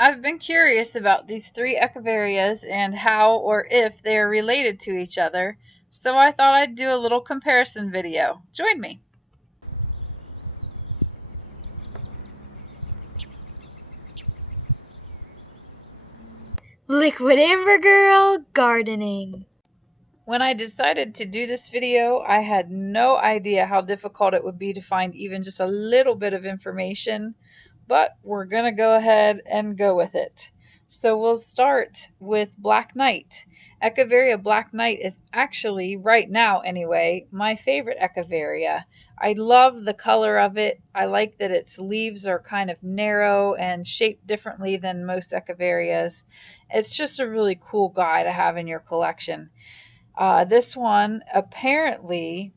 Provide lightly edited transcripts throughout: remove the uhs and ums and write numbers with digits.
I've been curious about these three Echeverias and how or if they are related to each other, so I thought I'd do a little comparison video. Join me. Liquid Amber Girl Gardening. When I decided to do this video, I had no idea how difficult it would be to find even just a little bit of information, but we're gonna go ahead and go with it. So we'll start with Black Knight. Echeveria Black Knight is actually, right now anyway, my favorite Echeveria. I love the color of it. I like that its leaves are kind of narrow and shaped differently than most Echeverias. It's just a really cool guy to have in your collection. This one apparently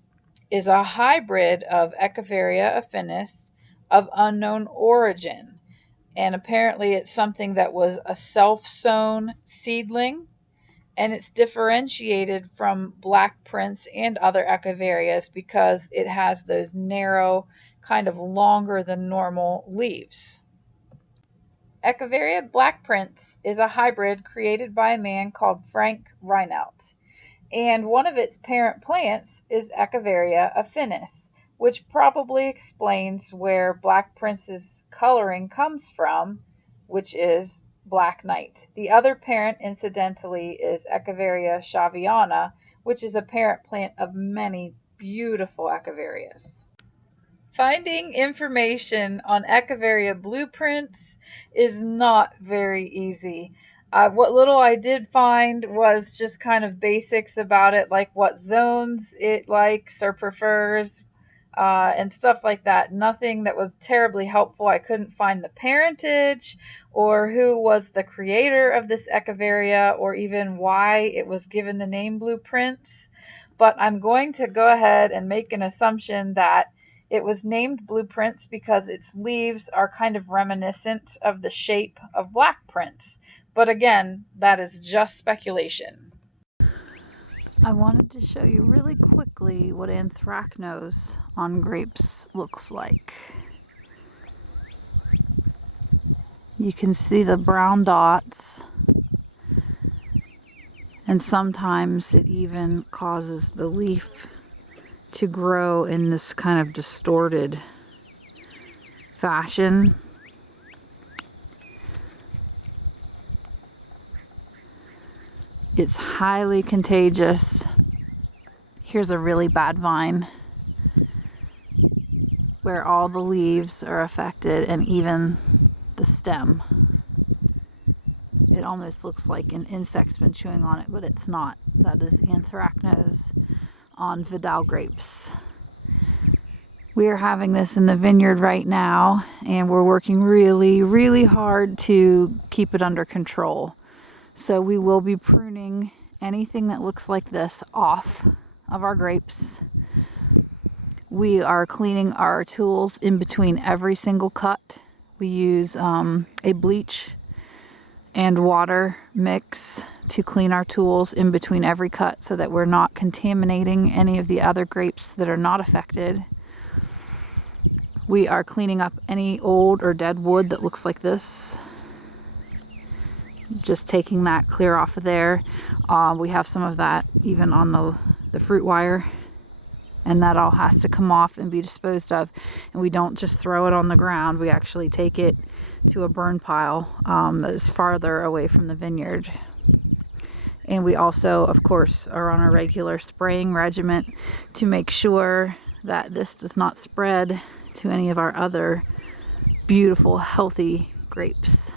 is a hybrid of Echeveria affinis of unknown origin. And apparently it's something that was a self-sown seedling, and it's differentiated from Black Prince and other Echeverias because it has those narrow, kind of longer than normal leaves. Echeveria Black Prince is a hybrid created by a man called Frank Reinelt, and one of its parent plants is Echeveria affinis, which probably explains where Black Prince's coloring comes from, which is Black Knight. The other parent, incidentally, is Echeveria shaviana, which is a parent plant of many beautiful Echeverias. Finding information on Echeveria blueprints is not very easy. What little I did find was just kind of basics about it, like what zones it likes or prefers, and stuff like that. Nothing that was terribly helpful. I couldn't find the parentage or who was the creator of this Echeveria or even why it was given the name blueprints. But I'm going to go ahead and make an assumption that it was named Blueprints because its leaves are kind of reminiscent of the shape of Black Prince. But again, that is just speculation. I wanted to show you really quickly what anthracnose on grapes looks like. You can see the brown dots, and sometimes it even causes the leaf to grow in this kind of distorted fashion. It's highly contagious. Here's a really bad vine where all the leaves are affected and even the stem. It almost looks like an insect's been chewing on it, but it's not. That is anthracnose on Vidal grapes. We are having this in the vineyard right now, and we're working really, really hard to keep it under control. So we will be pruning anything that looks like this off of our grapes. We are cleaning our tools in between every single cut. We use a bleach and water mix to clean our tools in between every cut so that we're not contaminating any of the other grapes that are not affected. We are cleaning up any old or dead wood that looks like this. Just taking that clear off of there. We have some of that even on the fruit wire, and that all has to come off and be disposed of. And we don't just throw it on the ground. We actually take it to a burn pile that is farther away from the vineyard. And we also, of course, are on a regular spraying regimen to make sure that this does not spread to any of our other beautiful, healthy grapes.